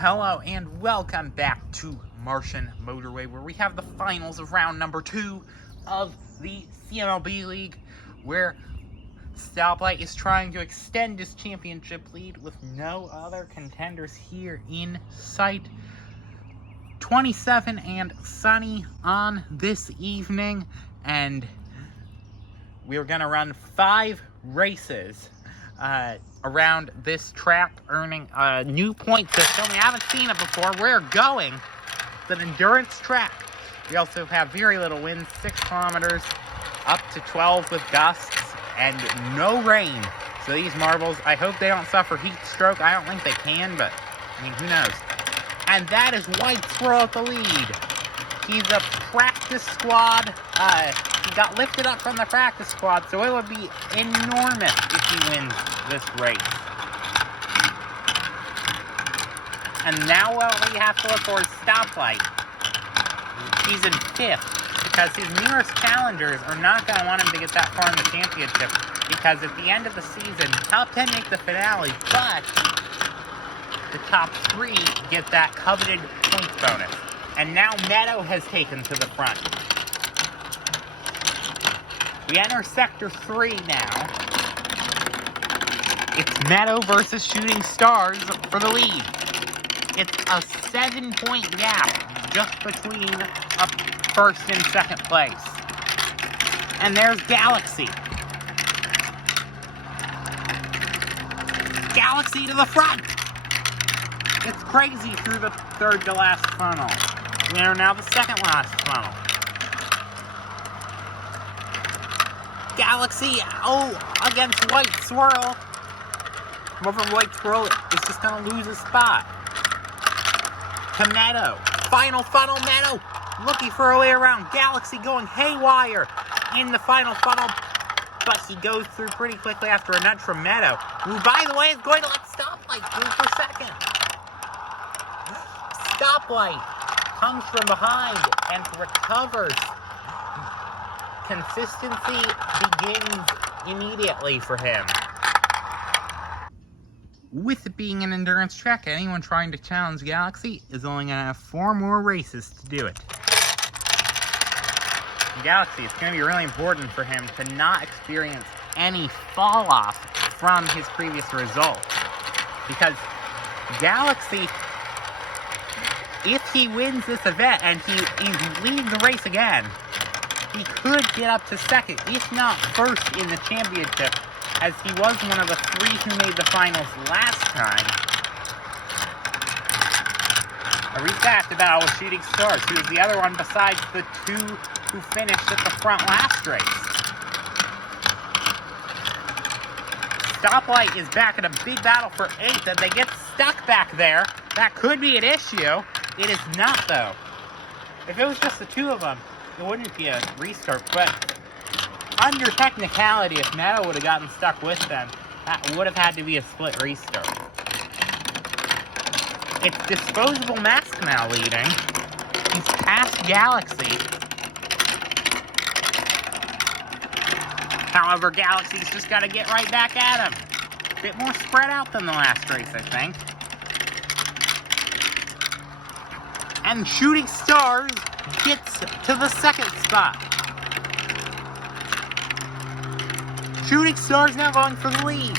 Hello and welcome back to Martian Motorway, where we have the finals of round number 2 of the CMLB League, where Stoplight is trying to extend his championship lead with no other contenders here in sight. 27 and sunny on this evening, and we're going to run 5 races around this track, earning a new point system. We haven't seen it before. We're going. It's an endurance track. We also have very little wind, 6 kilometers, up to 12 with gusts, and no rain. So these marbles, I hope they don't suffer heat stroke. I don't think they can, but I mean, who knows? And that is White Swirl at the lead. He's a practice squad. He got lifted up from the practice squad, so it would be enormous if he wins this race. And now what we have to look for is Stoplight. He's in 5th, because his nearest challengers are not going to want him to get that far in the championship, because at the end of the season, top 10 make the finale, but the top 3 get that coveted points bonus. And now Meadow has taken to the front. We enter Sector 3 now. It's Meadow versus Shooting Stars for the lead. It's a 7-point gap just between first and second place. And there's Galaxy. Galaxy to the front! It's crazy through the third to last funnel. We are now the second last funnel. Galaxy, against White Swirl. Over White Swirl is just going to lose a spot. To Meadow. Final funnel, Meadow looking for a way around. Galaxy going haywire in the final funnel, but he goes through pretty quickly after a nudge from Meadow, who, by the way, is going to let Stoplight through for second. Stoplight comes from behind and recovers. Consistency begins immediately for him. With it being an endurance track, anyone trying to challenge Galaxy is only going to have 4 more races to do it. Galaxy, it's going to be really important for him to not experience any fall off from his previous result. Because Galaxy, if he wins this event and he leads the race again, he could get up to second, if not first, in the championship, as he was one of the 3 who made the finals last time. A recapped battle with Shooting Stars, who was the other one besides the 2 who finished at the front last race. Stoplight is back in a big battle for 8th, and they get stuck back there. That could be an issue. It is not, though. If it was just the 2 of them, it wouldn't be a restart, but under technicality, if Meadow would have gotten stuck with them, that would have had to be a split restart. It's Disposable Mask now leading. He's past Galaxy. However, Galaxy's just got to get right back at him. A bit more spread out than the last race, I think. And Shooting Stars gets to the second spot. Shooting Stars now going for the lead.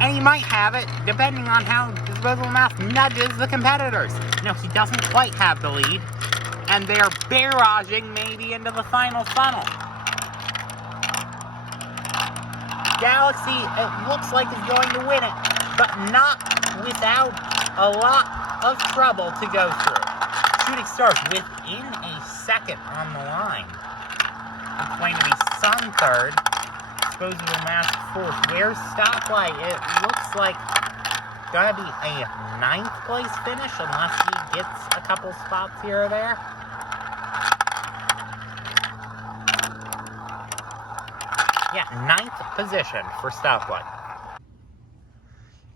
And he might have it, depending on how Disposable Mask nudges the competitors. No, he doesn't quite have the lead. And they are barraging maybe into the final funnel. Galaxy, it looks like, is going to win it, but not without a lot of trouble to go through. Shooting Stars within a second on the line. It's going to be Sun 3rd, Disposable Mask 4th. Where's Stoplight? It looks like gonna be a 9th place finish unless he gets a couple spots here or there. Yeah, 9th position for Stoplight.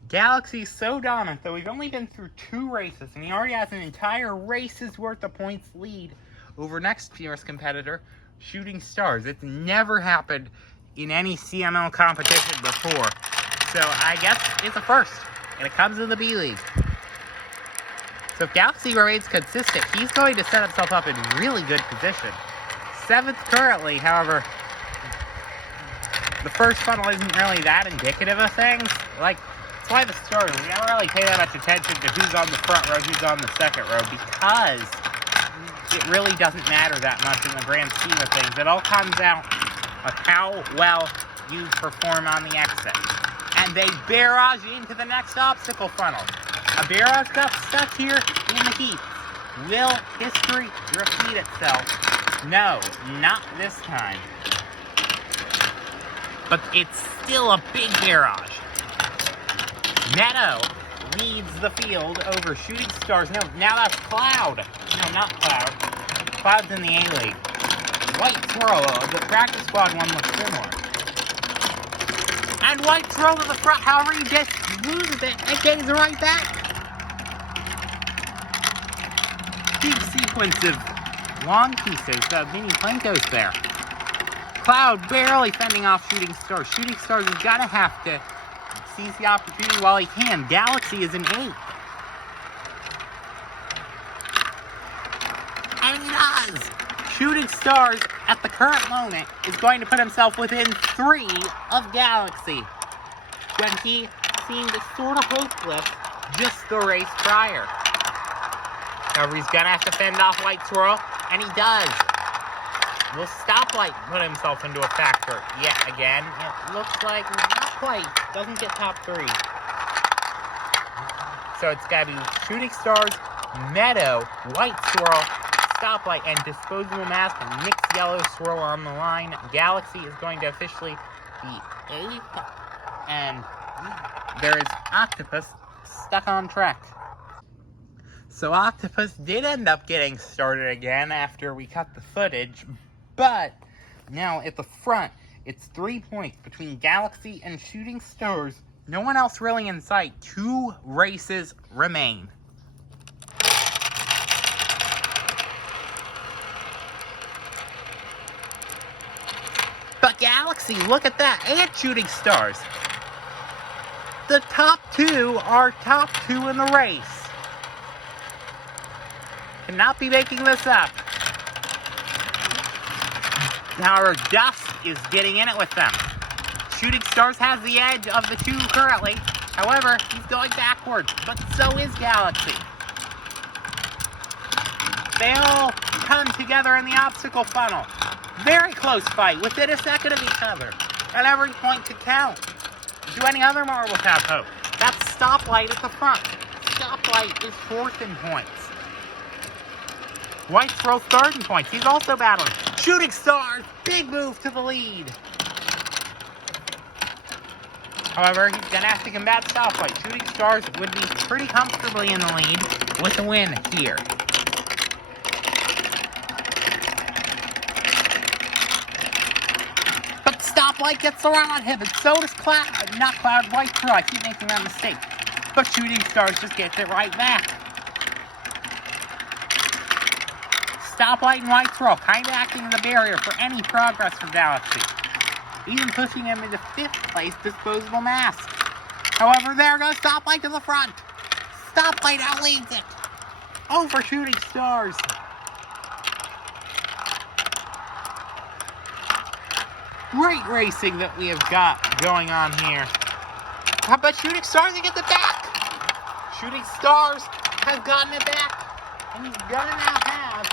Galaxy's so dominant, though. We've only been through 2 races, and he already has an entire race's worth of points lead over next fierce competitor, Shooting Stars. It's never happened in any CML competition before. So I guess it's a first, and it comes in the B League. So if Galaxy remains consistent, he's going to set himself up in really good position. 7th currently, however, the first funnel isn't really that indicative of things. Like, it's why the starter, we never really pay that much attention to who's on the front row, who's on the second row, because it really doesn't matter that much in the grand scheme of things. It all comes out of how well you perform on the exit. And they barrage into the next obstacle funnel. A barrage got stuck here in the heat. Will history repeat itself? No, not this time. But it's still a big barrage. Neto leads the field over Shooting Stars. No, now that's Cloud. No, not Cloud. Cloud's in the A-League. White Swirl, the practice squad one looks similar. And White Swirl to the front, however he just loses it and gains it right back. Big sequence of long pieces, mini Plankos there. Cloud barely fending off Shooting Stars. Shooting Stars is gonna have to seize the opportunity while he can. Galaxy is an 8. And he does! Shooting Stars, at the current moment, is going to put himself within 3 of Galaxy, when he seemed sort of hopeless just the race prior. However, he's gonna have to fend off White Swirl, and he does. Will Stoplight put himself into a factor yet again? It looks like not quite. Doesn't get top 3. So it's gotta be Shooting Stars, Meadow, White Swirl, Stoplight, and Disposable Mask, mixed yellow swirl on the line. Galaxy is going to officially be 8th, and there is Octopus stuck on track. So Octopus did end up getting started again after we cut the footage, but now at the front, it's 3 points between Galaxy and Shooting Stars. No one else really in sight. 2 races remain. But Galaxy, look at that, and Shooting Stars. The top 2 are top 2 in the race. Cannot be making this up. However, Dust is getting in it with them. Shooting Stars has the edge of the 2 currently. However, he's going backwards, but so is Galaxy. They all come together in the obstacle funnel. Very close fight, within a second of each other. And every point to count. Do any other marbles have hope? That's Stoplight at the front. Stoplight is 4th in points. White Swirl's 3rd in points. He's also battling. Shooting Stars, big move to the lead. However, he's going to have to combat Stoplight. Shooting Stars would be pretty comfortably in the lead with a win here. But Stoplight gets around him, and so does Cloud. Not Cloud, White Swirl. I keep making that mistake. But Shooting Stars just gets it right back. Stoplight and White Swirl kind of acting as a barrier for any progress for Galaxy. Even pushing him into 5th place, Disposable Mask. However, there goes Stoplight to the front. Stoplight outleads it. Over Shooting Stars. Great racing that we have got going on here. How about Shooting Stars? He gets it back. Shooting Stars has gotten it back. And he's gonna now have,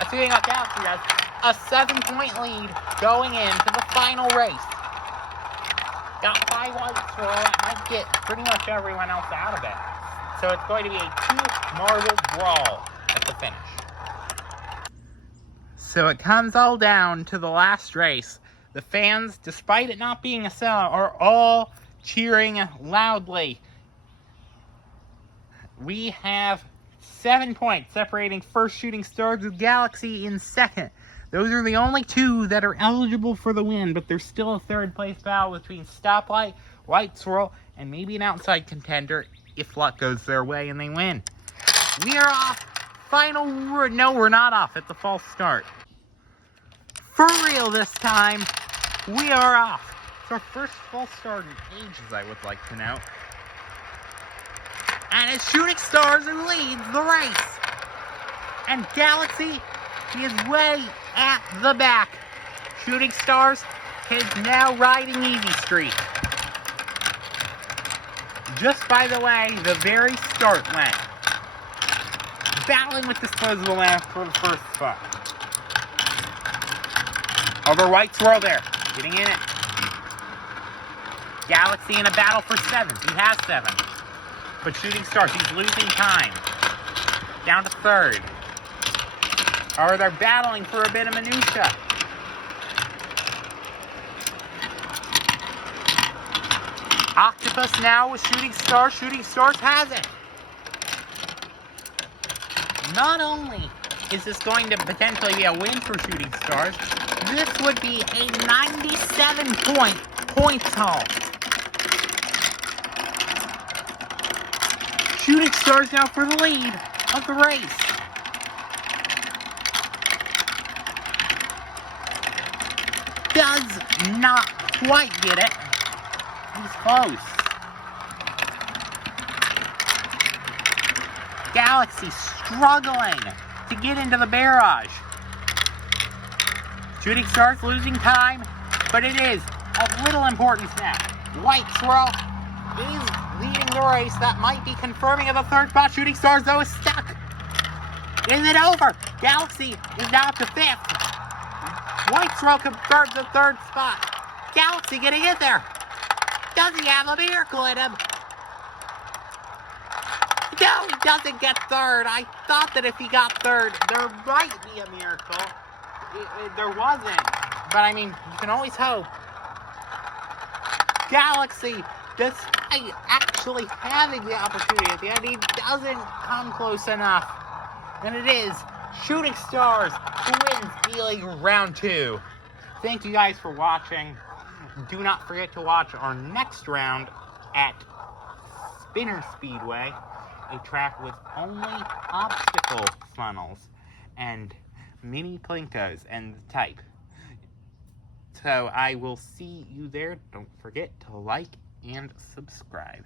assuming that Galaxy does, a 7-point lead going into the final race. Got by White Swirl, that might get pretty much everyone else out of it. So it's going to be a 2-marble brawl at the finish. So it comes all down to the last race. The fans, despite it not being a sellout, are all cheering loudly. We have 7 points separating first Shooting Stars with Galaxy in 2nd. Those are the only 2 that are eligible for the win, but there's still a 3rd place battle between Stoplight, White Swirl, and maybe an outside contender if luck goes their way and they win. We are off. No, we're not off at the false start. For real this time, we are off. It's our first false start in ages, I would like to note. And it's Shooting Stars who leads the race. And Galaxy is way at the back. Shooting Stars is now riding Easy Street. Just by the way, the very start went. Battling with Disposable Man for the first spot. Over White Swirl there, getting in it. Galaxy in a battle for 7th. He has 7th. But Shooting Stars, he's losing time. Down to 3rd. Or they're battling for a bit of minutia. Octopus now with Shooting Stars. Shooting Stars has it. Not only is this going to potentially be a win for Shooting Stars, this would be a 97-point points haul. Shooting Stars now for the lead of the race. Does not quite get it. He's close. Galaxy struggling to get into the barrage. Shooting Stars losing time, but it is of little importance now. White Swirl is leading the race. That might be confirming of the 3rd spot. Shooting Stars, though, is stuck. Is it over? Galaxy is now up to 5th. White Swirl confirmed the 3rd spot. Galaxy getting in there. Does he have a miracle in him? No, he doesn't get 3rd. I thought that if he got 3rd, there might be a miracle. There wasn't. But, I mean, you can always hope. Galaxy, despite actually having the opportunity at the end, he doesn't come close enough. And it is Shooting Stars who wins the round 2. Thank you guys for watching. Do not forget to watch our next round at Swirler Speedway, a track with only obstacle funnels and mini Plinkos and the type. So I will see you there. Don't forget to like and subscribe.